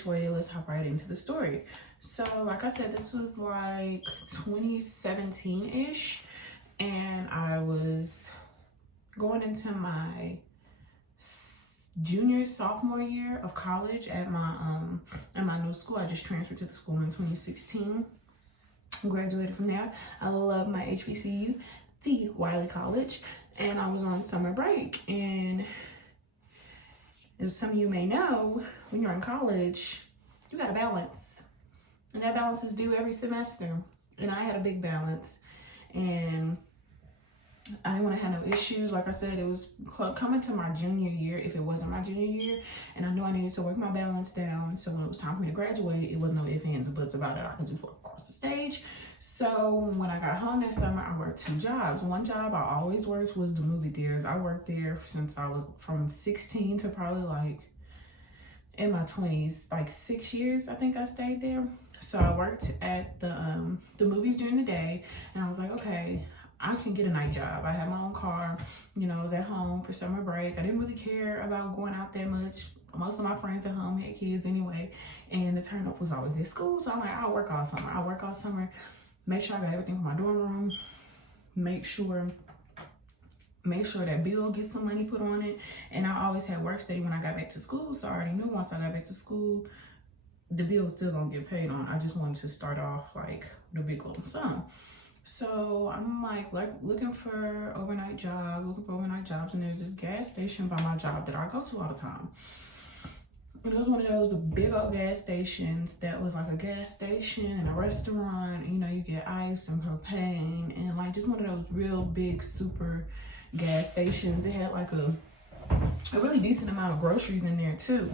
which way, let's hop right into the story. So like I said, this was like 2017-ish, and I was going into my junior sophomore year of college at my new school. I just transferred to the school in 2016. Graduated from there. I love my HBCU, the Wiley College, and I was on summer break. And as some of you may know, when you're in college, you got to balance, and that balance is due every semester. And I had a big balance, and I didn't want to have no issues. Like I said, it was coming to my junior year, if it wasn't my junior year, and I knew I needed to work my balance down. So when it was time for me to graduate, it was no ifs, ands, or buts about it. I could just walk across the stage. So when I got home that summer, I worked 2 jobs. One job I always worked was the movie theaters. I worked there since I was from 16 to probably like in my 20s, like 6 years, I think I stayed there. So I worked at the movies during the day, and I was like, okay, I can get a night job. I had my own car, you know, I was at home for summer break. I didn't really care about going out that much. Most of my friends at home had kids anyway, and the turn up was always at school. So I'm like, I'll work all summer. Make sure I got everything for my dorm room. Make sure that bill gets some money put on it. And I always had work study when I got back to school. So I already knew once I got back to school, the bill was still gonna get paid on. I just wanted to start off like the big lump sum. So I'm like looking for overnight jobs, and there's this gas station by my job that I go to all the time. And it was one of those big old gas stations that was like a gas station and a restaurant. You know, you get ice and propane, and like just one of those real big super gas stations. It had like a really decent amount of groceries in there too.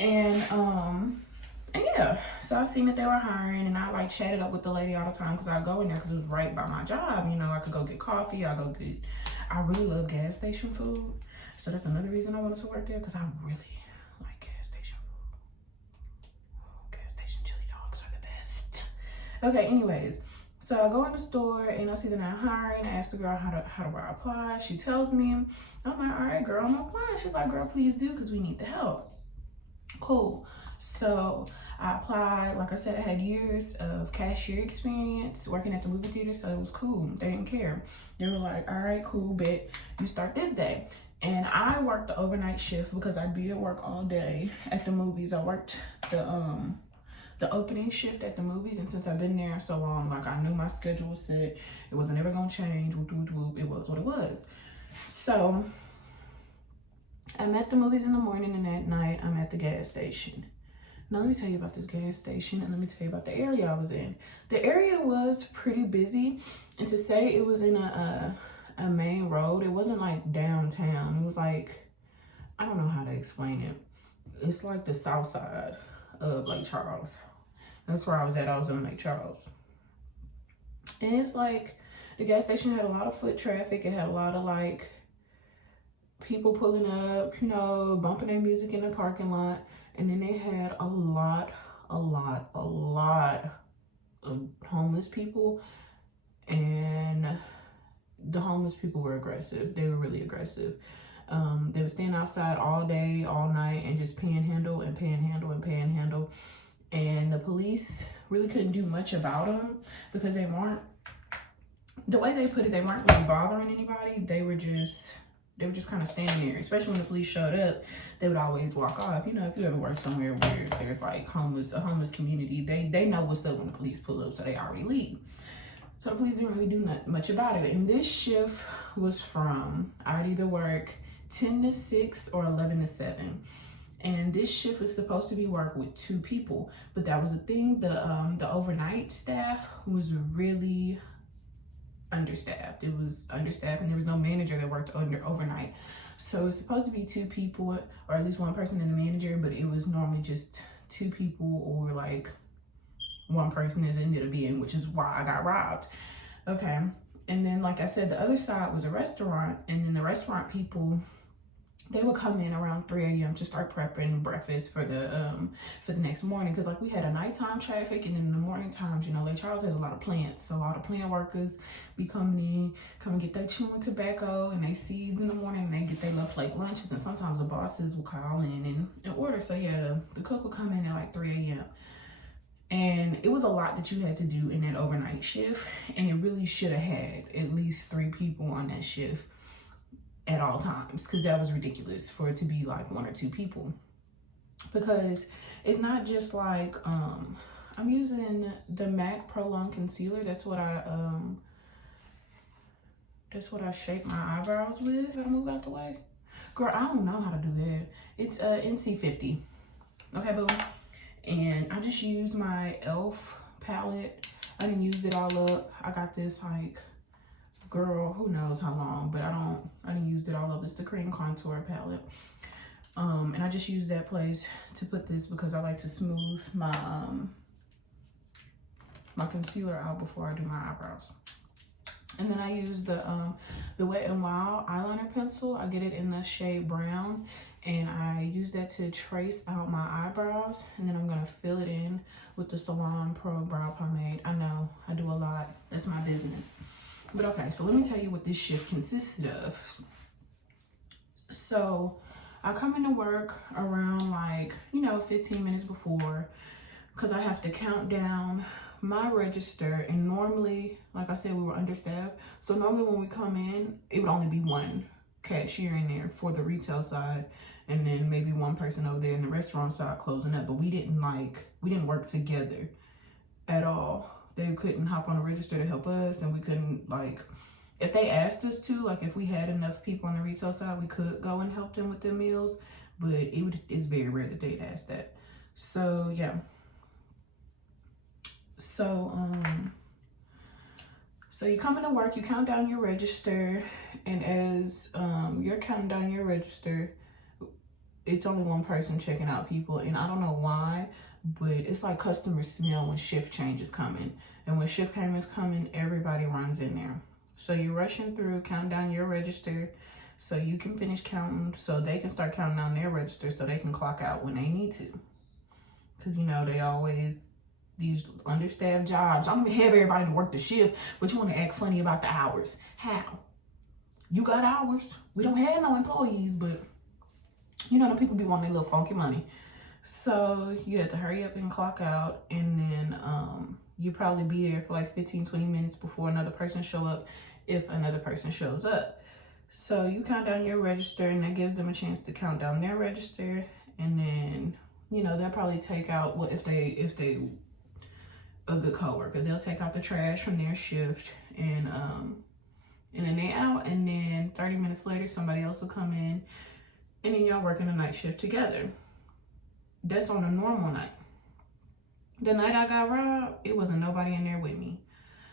And yeah, so I seen that they were hiring, and I like chatted up with the lady all the time because I go in there because it was right by my job. You know, I could go get coffee. I really love gas station food. So that's another reason I wanted to work there, because I really like gas station food. Gas station chili dogs are the best. Okay, anyways, so I go in the store and I see that I'm hiring. I ask the girl, how do I apply? She tells me. I'm like, all right, girl, I'm applying. She's like, girl, please do, because we need the help. Cool. So I applied. Like I said, I had years of cashier experience working at the movie theater, so it was cool. They didn't care. They were like, all right, cool, bet you start this day. And I worked the overnight shift because I did work all day at the movies. I worked the opening shift at the movies, and since I've been there so long, like I knew my schedule was set. It wasn't ever gonna change. It was what it was. So I'm at the movies in the morning, and at night I'm at the gas station. Now let me tell you about this gas station, and let me tell you about the area I was in. The area was pretty busy, and to say it was in a main road, it wasn't like downtown. It was like, I don't know how to explain it. It's like the south side of Lake Charles. That's where I was at. I was in Lake Charles. And it's like, the gas station had a lot of foot traffic. It had a lot of like people pulling up, you know, bumping their music in the parking lot. And then they had a lot of homeless people, and the homeless people were aggressive. They were really aggressive. They would stand outside all day, all night, and just panhandle. And the police really couldn't do much about them because they weren't, the way they put it, they weren't really bothering anybody. They were just kind of standing there. Especially when the police showed up, they would always walk off. You know, if you ever work somewhere where there's like a homeless community, they know what's up when the police pull up, so they already leave. So the police didn't really do much about it. And this shift was from, I'd either work 10 to 6 or 11 to 7. And this shift was supposed to be work with 2 people, but that was the thing. The overnight staff was really understaffed. It was understaffed, and there was no manager that worked overnight. So it was supposed to be 2 people, or at least 1 person and a manager, but it was normally just 2 people, or like 1 person as it ended up being, which is why I got robbed. Okay. And then, like I said, the other side was a restaurant, and then the restaurant people, they would come in around 3 a.m. to start prepping breakfast for the next morning, because like we had a nighttime traffic, and in the morning times, you know, Lake Charles has a lot of plants, so all the plant workers be coming in, come and get their chewing tobacco, and they see in the morning, and they get their little plate lunches, and sometimes the bosses will call in and order. So yeah, the cook will come in at like 3 a.m. And it was a lot that you had to do in that overnight shift, and it really should have had at least 3 people on that shift at all times, because that was ridiculous for it to be like 1 or 2 people. Because it's not just like I'm using the MAC Pro Long Concealer. That's what I shape my eyebrows with. Gotta move out the way, girl. I don't know how to do that. It's NC50. Okay, boom. And I just use my e.l.f. palette. I didn't use it all up. I got this like, girl, who knows how long, but I didn't use it all up. It's the cream contour palette. And I just use that place to put this because I like to smooth my my concealer out before I do my eyebrows. And then I use the Wet n Wild eyeliner pencil. I get it in the shade brown, and I use that to trace out my eyebrows. And then I'm gonna fill it in with the Salon Pro Brow Pomade. I know, I do a lot. That's my business. But okay, so let me tell you what this shift consisted of. So I come into work around like, you know, 15 minutes before, because I have to count down my register. And normally, like I said, we were understaffed. So normally when we come in, it would only be one cashier in there for the retail side, and then maybe one person over there in the restaurant side closing up. But we didn't work together at all. They couldn't hop on the register to help us, and we couldn't, like, if they asked us to, like if we had enough people on the retail side, we could go and help them with their meals, but it's very rare that they'd ask that. So yeah. So you come into work, you count down your register, and as you're counting down your register, it's only one person checking out people, and I don't know why, but it's like customers smell when shift change is coming. And when shift change is coming, everybody runs in there. So you're rushing through, count down your register so you can finish counting, so they can start counting down their register so they can clock out when they need to. Because, you know, they always, these understaffed jobs, I'm gonna have everybody to work the shift, but you want to act funny about the hours. How? You got hours. We don't have no employees, but you know, the people be wanting their little funky money. So you have to hurry up and clock out, and then you probably be there for like 15-20 minutes before another person show up, if another person shows up. So you count down your register, and that gives them a chance to count down their register, and then, you know, they'll probably take out, well, if they a good coworker, they'll take out the trash from their shift, and then they out, and then 30 minutes later somebody else will come in, and then y'all working a night shift together. That's on a normal night. The night I got robbed, it wasn't nobody in there with me.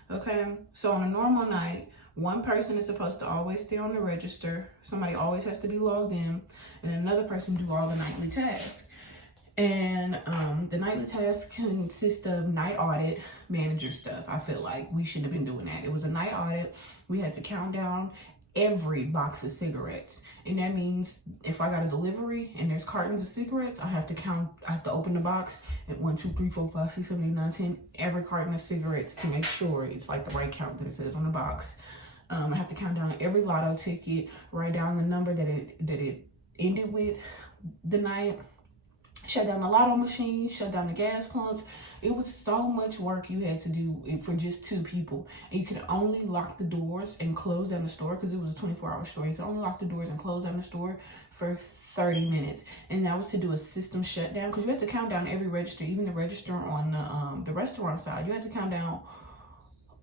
Okay, so on a normal night, one person is supposed to always stay on the register. Somebody always has to be logged in, and another person do all the nightly tasks. And the nightly tasks consist of night audit, manager stuff. I feel like we should have been doing that. It was a night audit. We had to count down every box of cigarettes, and that means if I got a delivery and there's cartons of cigarettes, I have to open the box at 1, 2, 3, 4, 5, 6, 7, 8, 9, 10, every carton of cigarettes to make sure it's like the right count that it says on the box. I have to count down every lotto ticket, write down the number that it ended with the night, shut down the lotto machine, shut down the gas pumps. It was so much work you had to do for just 2 people. And you could only lock the doors and close down the store, because it was a 24-hour store. You could only lock the doors and close down the store for 30 minutes. And that was to do a system shutdown, because you had to count down every register, even the register on the restaurant side. You had to count down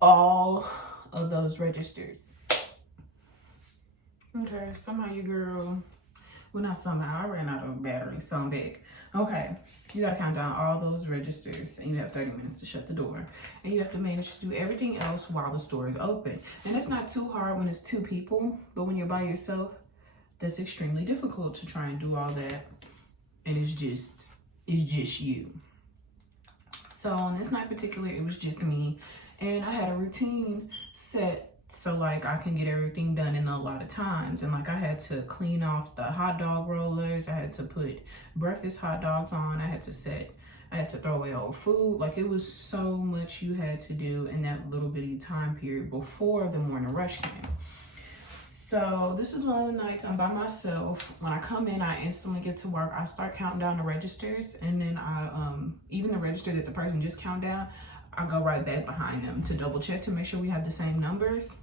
all of those registers. Okay, somehow you girl, well, not somehow, I ran out of battery, so I'm back. Okay, you gotta count down all those registers, and you have 30 minutes to shut the door. And you have to manage to do everything else while the store is open. And that's not too hard when it's 2 people, but when you're by yourself, that's extremely difficult to try and do all that. And it's just you. So on this night particular, it was just me. And I had a routine set so like I can get everything done in a lot of times. And like I had to clean off the hot dog rollers, I had to put breakfast hot dogs on, I had to throw away old food. Like it was so much you had to do in that little bitty time period before the morning rush came. So this is one of the nights I'm by myself. When I come in, I instantly get to work. I start counting down the registers, and then I even the register that the person just counted down, I go right back behind them to double check to make sure we have the same numbers.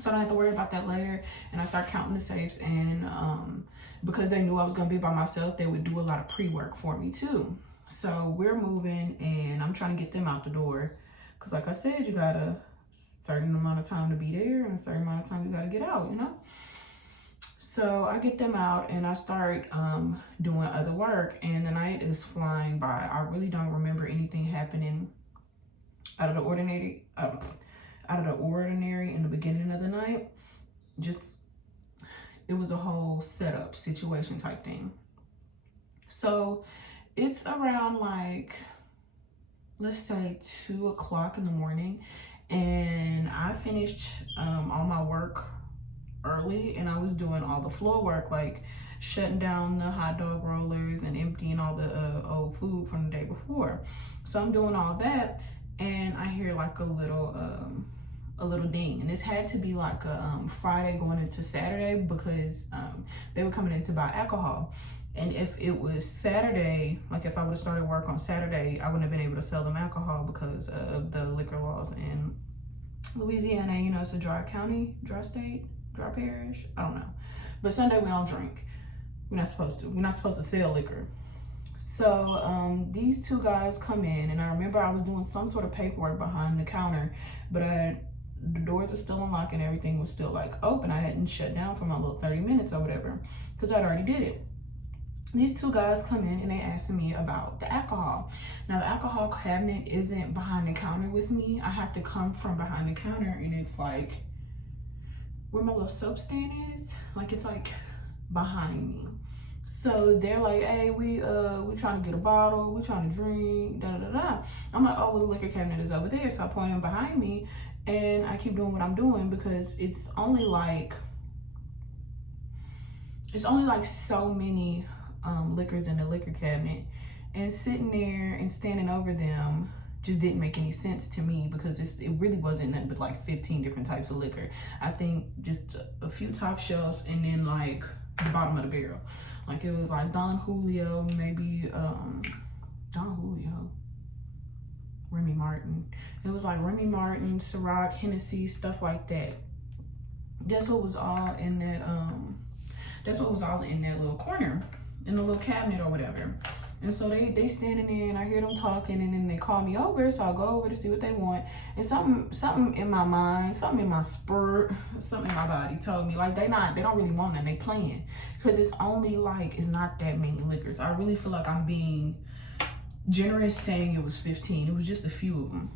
So I don't have to worry about that later. And I start counting the safes, and because they knew I was gonna be by myself, they would do a lot of pre-work for me too. So we're moving, and I'm trying to get them out the door. Cause like I said, you got a certain amount of time to be there and a certain amount of time you gotta get out, you know? So I get them out and I start doing other work, and the night is flying by. I really don't remember anything happening out of the ordinary in the beginning of the night. Just, it was a whole setup situation type thing. So it's around like, let's say 2 o'clock in the morning, and I finished all my work early, and I was doing all the floor work, like shutting down the hot dog rollers and emptying all the old food from the day before. So I'm doing all that, and I hear like a little ding, and this had to be like a Friday going into Saturday, because they were coming in to buy alcohol. And if it was Saturday, like if I would have started work on Saturday, I wouldn't have been able to sell them alcohol because of the liquor laws in Louisiana. You know, it's a dry county, dry state, dry parish, I don't know. But Sunday we don't drink. We're not supposed to. We're not supposed to sell liquor. So these two guys come in, and I remember I was doing some sort of paperwork behind the counter, but the doors are still unlocked and everything was still like open. I hadn't shut down for my little 30 minutes or whatever, because I'd already did it. These two guys come in and they asked me about the alcohol. Now the alcohol cabinet isn't behind the counter with me. I have to come from behind the counter, and it's like where my little soap stand is. Like it's like behind me. So they're like, hey, we trying to get a bottle, we trying to drink, da da da da. I'm like, oh, well, the liquor cabinet is over there. So I point them behind me, and I keep doing what I'm doing, because it's only like so many liquors in the liquor cabinet, and sitting there and standing over them just didn't make any sense to me, because it really wasn't nothing but like 15 different types of liquor. I think just a few top shelves, and then like the bottom of the barrel. Like it was like Don Julio, maybe Remy Martin. It was like Remy Martin, Ciroc, Hennessy, stuff like that. That's what was all in that little corner, in the little cabinet or whatever. And so they standing there, and I hear them talking, and then they call me over, so I'll go over to see what they want. And something in my mind, something in my spirit, something in my body told me like they don't really want that, they playing, because it's only like, it's not that many liquors. I really feel like I'm being generous saying it was 15. It was just a few of them.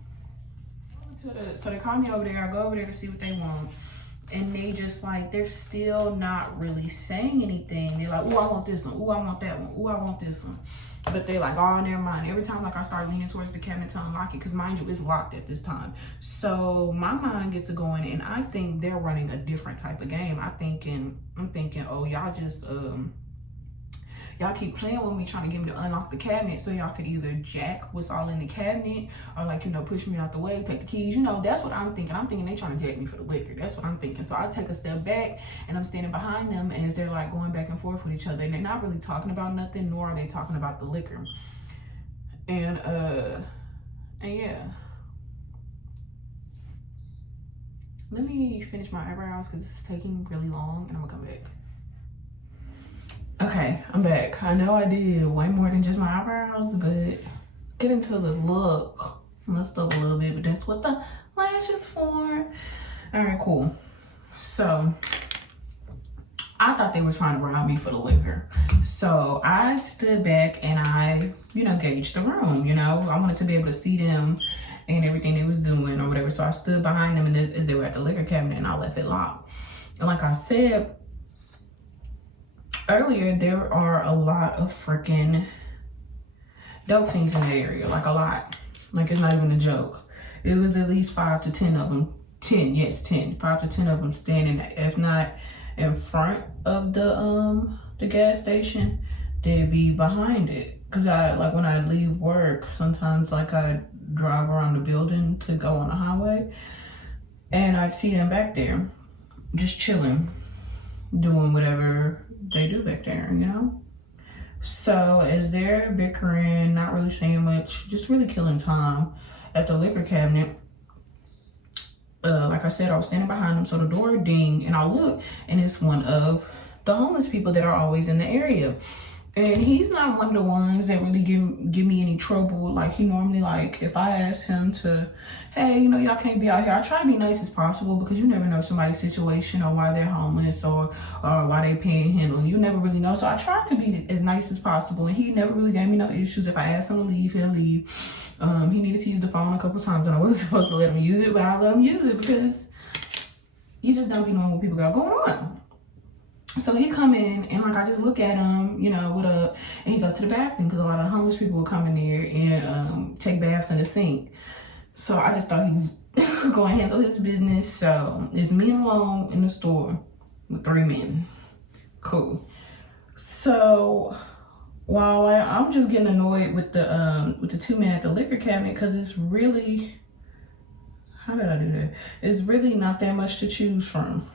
So they call me over there. I go over there to see what they want. And they just like, they're still not really saying anything. They're like, oh, I want this one. Oh, I want that one. Oh, I want this one. But they like, oh, never mind. Every time like I start leaning towards the cabinet to unlock it, because mind you, it's locked at this time. So my mind gets going, and I think they're running a different type of game. I'm thinking, oh, y'all just y'all keep playing with me, trying to get me to unlock the cabinet so y'all could either jack what's all in the cabinet, or like, you know, push me out the way, take the keys. You know, that's what I'm thinking. I'm thinking they trying to jack me for the liquor. That's what I'm thinking. So I take a step back, and I'm standing behind them as they're like going back and forth with each other, and they're not really talking about nothing, nor are they talking about the liquor. And yeah. Let me finish my eyebrows, because it's taking really long, and I'm gonna come back. Okay, I'm back. I know I did way more than just my eyebrows, but get into the look. Messed up a little bit, but that's what the lash is for. All right, cool. So I thought they were trying to rob me for the liquor. So I stood back and I, you know, gauged the room. You know, I wanted to be able to see them and everything they was doing or whatever. So I stood behind them, and as they were at the liquor cabinet, and I left it locked. And like I said earlier, there are a lot of freaking dope things in that area, like a lot. Like it's not even a joke. It was at least 5 to 10 of them 10, yes, 10, 5 to 10 of them standing, if not in front of the gas station, they'd be behind it. Cause I, like, when I leave work, sometimes like I drive around the building to go on the highway, and I'd see them back there, just chilling, doing whatever they do back there, you know? So as they're bickering, not really saying much, just really killing time at the liquor cabinet, like I said, I was standing behind them, so the door dinged, and I look, and it's one of the homeless people that are always in the area. And he's not one of the ones that really give me any trouble. Like, he normally, like, if I ask him to, hey, you know, y'all can't be out here, I try to be nice as possible, because you never know somebody's situation or why they're homeless or why they panhandling. You never really know. So I tried to be as nice as possible, and he never really gave me no issues. If I asked him to leave, he'll leave. He needed to use the phone a couple times, and I wasn't supposed to let him use it, but I let him use it because you just don't be knowing what people got going on. So he come in, and like I just look at him, you know, what up, and he go to the bathroom, because a lot of homeless people will come in there and take baths in the sink. So I just thought he was going to handle his business. So it's me alone in the store with 3 men. Cool. So while I'm just getting annoyed with the 2 men at the liquor cabinet, because it's really, how did I do that? It's really not that much to choose from.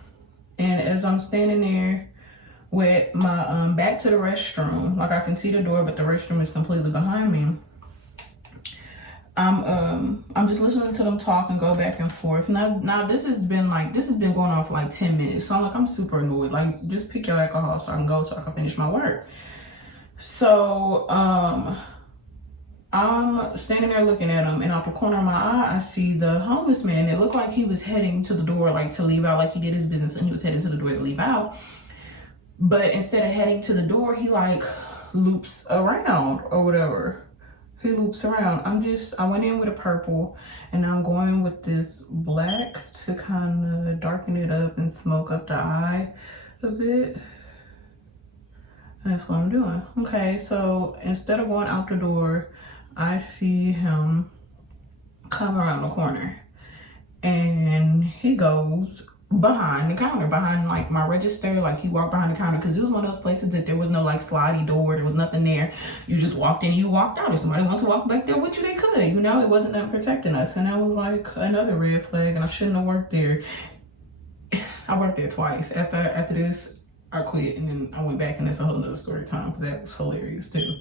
And as I'm standing there with my back to the restroom, like I can see the door, but the restroom is completely behind me, I'm just listening to them talk and go back and forth. Now this has been going on for like 10 minutes. So I'm super annoyed. Like, just pick your alcohol so I can go, so I can finish my work. So I'm standing there looking at him, and out the corner of my eye, I see the homeless man. It looked like he was heading to the door, like to leave out, like he did his business, and he was heading to the door to leave out. But instead of heading to the door, he like loops around or whatever. He loops around. I went in with a purple, and I'm going with this black to kind of darken it up and smoke up the eye a bit. That's what I'm doing. Okay, so instead of going out the door, I see him come around the corner, and he goes behind the counter, behind like my register. Like, he walked behind the counter, because it was one of those places that there was no like slidey door, there was nothing there. You just walked in, you walked out. If somebody wants to walk back there with you, they could, you know. It wasn't nothing protecting us, and that was like another red flag, and I shouldn't have worked there. I worked there twice. After this, I quit, and then I went back, and that's a whole nother story time, because that was hilarious too.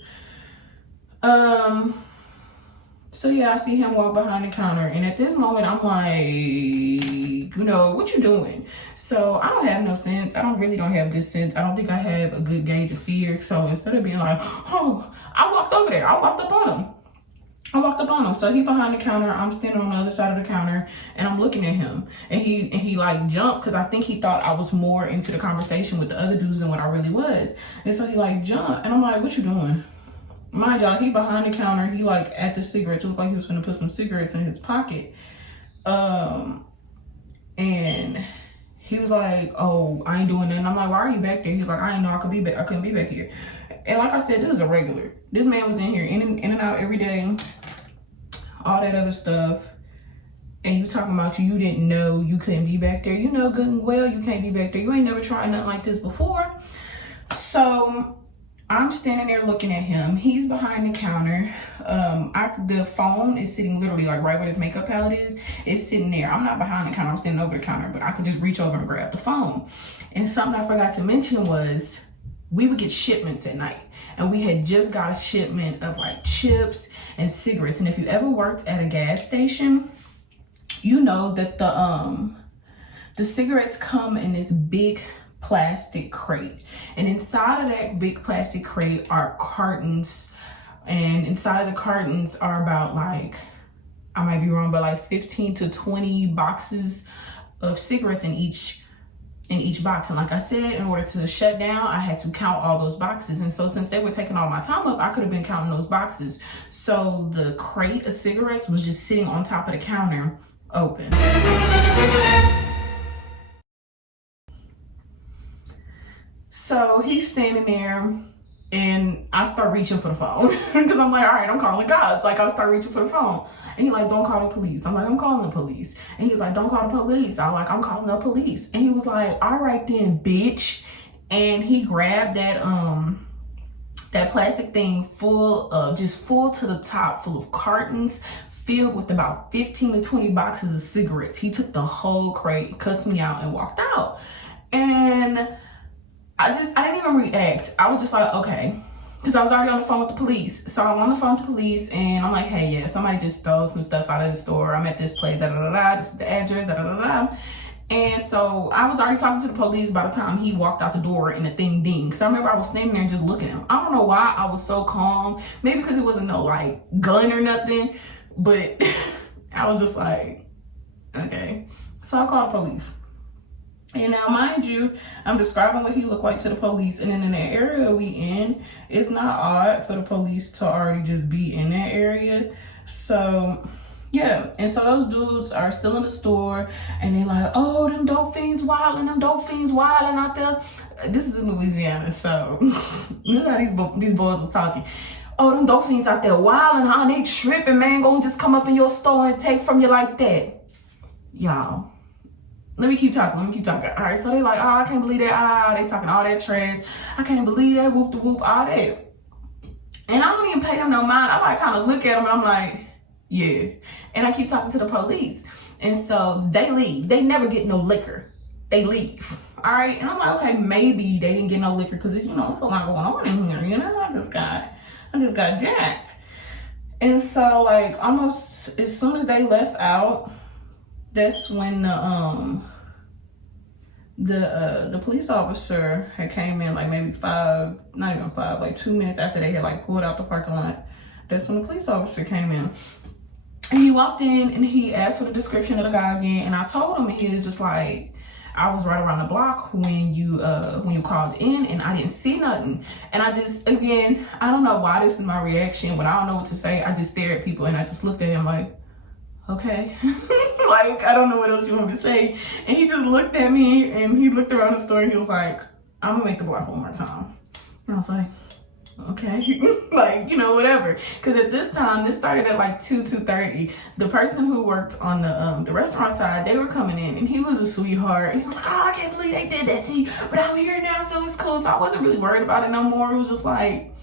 So yeah, I see him walk behind the counter, and at this moment, I'm like, you know, what you doing? So I don't have no sense. I don't have good sense. I don't think I have a good gauge of fear. So instead of being like, oh, I walked over there, I walked up on him. So he behind the counter, I'm standing on the other side of the counter, and I'm looking at him, and he like jumped, because I think he thought I was more into the conversation with the other dudes than what I really was. And so he like jumped, and I'm like, what you doing? Mind y'all, he behind the counter, he like at the cigarettes. It looked like he was gonna put some cigarettes in his pocket. And he was like, oh, I ain't doing nothing. I'm like, why are you back there? He's like, I didn't know I couldn't be back here. And like I said, this is a regular. This man was in here in and out every day, all that other stuff. And you talking about you didn't know you couldn't be back there. You know good and well you can't be back there. You ain't never tried nothing like this before. So I'm standing there looking at him. He's behind the counter. The phone is sitting literally like right where his makeup palette is. It's sitting there. I'm not behind the counter. I'm standing over the counter, but I could just reach over and grab the phone. And something I forgot to mention was we would get shipments at night. And we had just got a shipment of like chips and cigarettes. And if you ever worked at a gas station, you know that the cigarettes come in this big plastic crate, and inside of that big plastic crate are cartons, and inside of the cartons are about like, I might be wrong, but like 15 to 20 boxes of cigarettes in each box. And like I said, in order to shut down, I had to count all those boxes. And so since they were taking all my time up, I could have been counting those boxes. So the crate of cigarettes was just sitting on top of the counter open. So he's standing there And I start reaching for the phone because I'm like, all right, I'm calling cops. Like, I start reaching for the phone. And he's like, don't call the police. I'm like, I'm calling the police. And he's like, don't call the police. I'm like, I'm calling the police. And he was like, all right then, bitch. And he grabbed that plastic thing full to the top, full of cartons, filled with about 15 to 20 boxes of cigarettes. He took the whole crate, cussed me out, and walked out. And I didn't even react. I was just like, okay. Because I was already on the phone with the police. So I'm on the phone with the police and I'm like, hey, yeah, somebody just stole some stuff out of the store. I'm at this place, da-da-da-da. This is the address, da-da-da-da. And so I was already talking to the police by the time he walked out the door and the thing dinged. Because I remember I was standing there just looking at him. I don't know why I was so calm. Maybe because it wasn't no, like, gun or nothing. But I was just like, okay. So I called police. And now, mind you, I'm describing what he looked like to the police. And then in the area we in, it's not odd for the police to already just be in that area. So, yeah. And so those dudes are still in the store. And they're like, oh, them dope fiends wilding out there. This is in Louisiana, so this is how these boys was talking. Oh, them dope fiends out there wilding, huh? They tripping, man. Gonna just come up in your store and take from you like that. Y'all. Let me keep talking. All right, so they like, oh, I can't believe that. They talking all that trash. I can't believe that. Whoop the whoop, all that. And I don't even pay them no mind. I like kind of look at them and I'm like, yeah. And I keep talking to the police. And so they leave. They never get no liquor. They leave. All right. And I'm like, okay, maybe they didn't get no liquor because, you know, there's a lot going on in here. You know, I just got jacked. And so, like, almost as soon as they left out, that's when the police officer had came in, like maybe 2 minutes after they had like pulled out the parking lot. That's when the police officer came in. And he walked in and he asked for the description of the guy again. And I told him, and he was just like, I was right around the block when you called in and I didn't see nothing. And I just, again, I don't know why this is my reaction. When I don't know what to say, I just stare at people and I just looked at him like, okay. Like, I don't know what else you want me to say. And he just looked at me and he looked around the store and he was like, I'm gonna make the block one more time. And I was like, okay. Like, you know, whatever. Because at this time, this started at like 2:30. The person who worked on the restaurant side, they were coming in and he was a sweetheart. And he was like, oh, I can't believe they did that to you. But I'm here now, so it's cool. So I wasn't really worried about it no more. It was just like,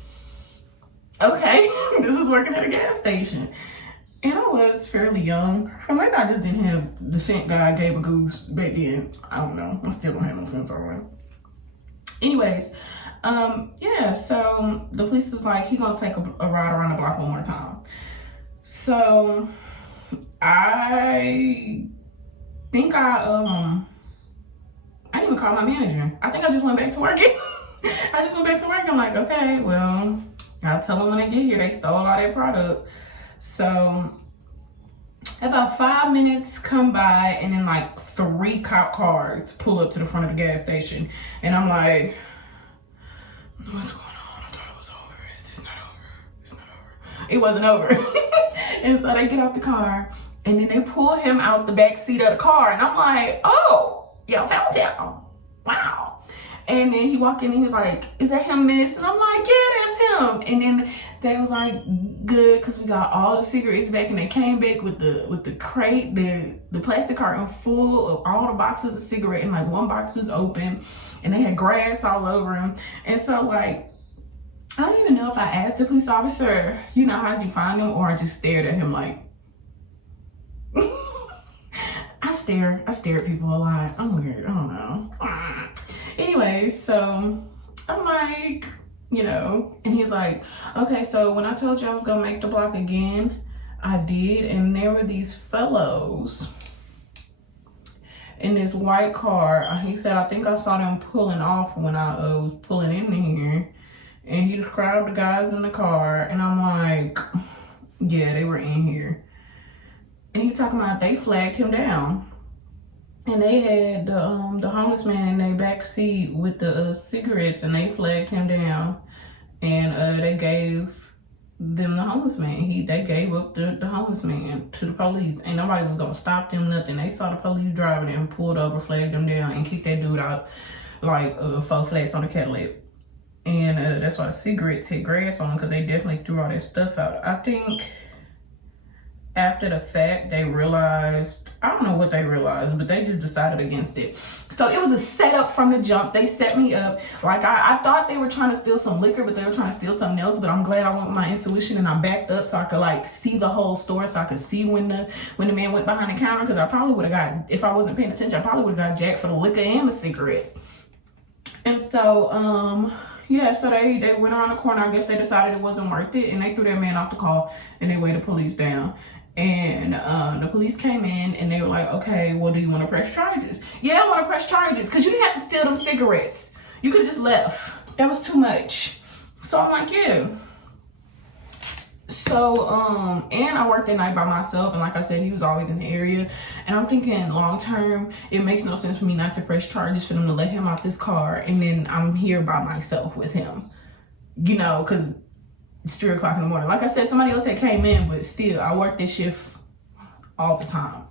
okay, this is working at a gas station. And I was fairly young. Or maybe I just didn't have the scent God gave a goose back then. I don't know. I still don't have no sense all right. Anyways, yeah, so the police is like, he gonna take a ride around the block one more time. So I think I didn't even call my manager. I think I just went back to work. I'm like, okay, well, I'll tell them when they get here, they stole all their product. So about 5 minutes come by and then like 3 cop cars pull up to the front of the gas station. And I'm like, what's going on? I thought it was over. Is this not over? It's not over. It wasn't over. And so they get out the car and then they pull him out the back seat of the car. And I'm like, oh, y'all found him. Wow. And then he walked in and he was like, is that him, miss? And I'm like, yeah, that's him. And then they was like, good, because we got all the cigarettes back. And they came back with the crate, the plastic carton full of all the boxes of cigarettes. And like one box was open and they had grass all over them. And so like, I don't even know if I asked the police officer, you know, how did you find him? Or I just stared at him like, I stare at people a lot. I'm weird, I don't know. Anyway, so I'm like, you know, and he's like, okay, so when I told you I was gonna make the block again, I did. And there were these fellows in this white car. He said, I think I saw them pulling off when I was pulling in here. And he described the guys in the car. And I'm like, yeah, they were in here. And he talking about they flagged him down. And they had the homeless man in their back seat with the cigarettes, and they flagged him down. And they gave them the homeless man. They gave up the homeless man to the police. Ain't nobody was gonna stop them, nothing. They saw the police driving and pulled over, flagged them down, and kicked that dude out like 4 flats on the Cadillac. And that's why the cigarettes hit grass on them, because they definitely threw all that stuff out. I think after the fact, they realized, I don't know what they realized, but they just decided against it. So it was a setup from the jump. They set me up. Like, I thought they were trying to steal some liquor, but they were trying to steal something else. But I'm glad I went with my intuition and I backed up so I could like see the whole store, so I could see when the man went behind the counter. Because I probably would have got, if I wasn't paying attention, I probably would have got jacked for the liquor and the cigarettes. And so, yeah, so they went around the corner. I guess they decided it wasn't worth it, and they threw that man off the car and they waved the police down. And the police came in and they were like, okay, well, do you want to press charges? Yeah, I want to press charges, because you didn't have to steal them cigarettes. You could have just left. That was too much. So I'm like, yeah. So, and I worked at night by myself, and like I said, he was always in the area. And I'm thinking long term, it makes no sense for me not to press charges for them to let him out this car, and then I'm here by myself with him. You know, because it's 3 o'clock in the morning. Like I said, somebody else had came in, but still, I work this shift all the time.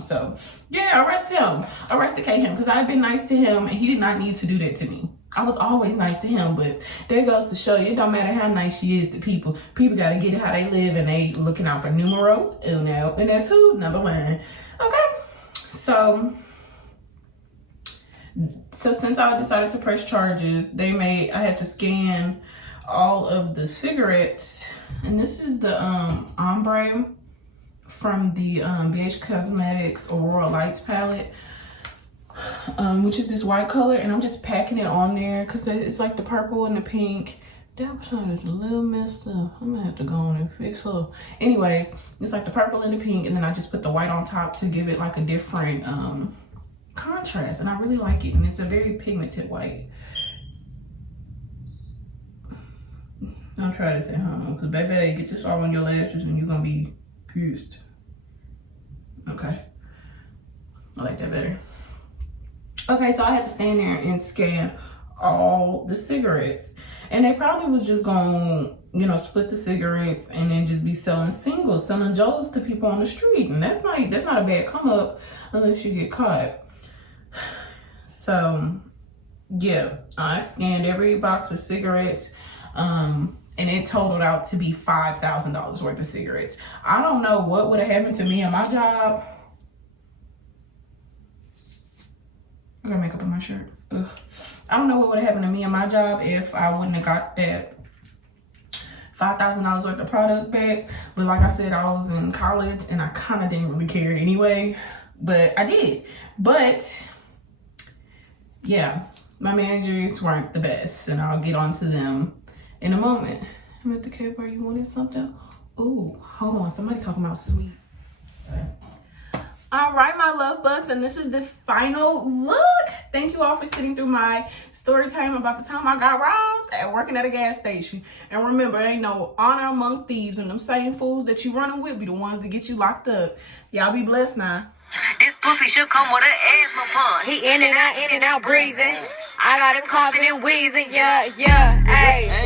So yeah, arresticate him, because I've been nice to him and he did not need to do that to me. I was always nice to him, but that goes to show you, it don't matter how nice she is to people. People got to get it how they live, and they looking out for numero uno, and that's who? Number one. Okay, so since I decided to press charges, I had to scan all of the cigarettes, and this is the ombre from the BH Cosmetics Aurora Lights palette, which is this white color, and I'm just packing it on there because it's like the purple and the pink. That side is a little messed up. I'm gonna have to go on and fix her. Anyways, it's like the purple and the pink, and then I just put the white on top to give it like a different contrast, and I really like it, and it's a very pigmented white. Don't try this at home, because baby, get this all on your lashes and you're gonna be pissed. Okay, I like that better. Okay, so I had to stand there and scan all the cigarettes, and they probably was just gonna, you know, split the cigarettes and then just be selling singles, selling Joes to people on the street, and that's not a bad come up unless you get caught. So yeah, I scanned every box of cigarettes, and it totaled out to be $5,000 worth of cigarettes. I don't know what would have happened to me on my job. I got makeup on my shirt. Ugh. I don't know what would have happened to me on my job if I wouldn't have got that $5,000 worth of product back. But like I said, I was in college and I kind of didn't really care anyway. But I did. But yeah, my managers weren't the best, and I'll get onto them in a moment. I'm at the cave where you wanted something. Oh, hold on. Somebody talking about sweet. All right, my love bugs, and this is the final look. Thank you all for sitting through my story time about the time I got robbed at working at a gas station. And remember, ain't no honor among thieves, and them same fools that you running with be the ones that get you locked up. Y'all be blessed now. This pussy should come with an asthma pump. He in and out breathing. I got him coughing and wheezing, yeah, ayy.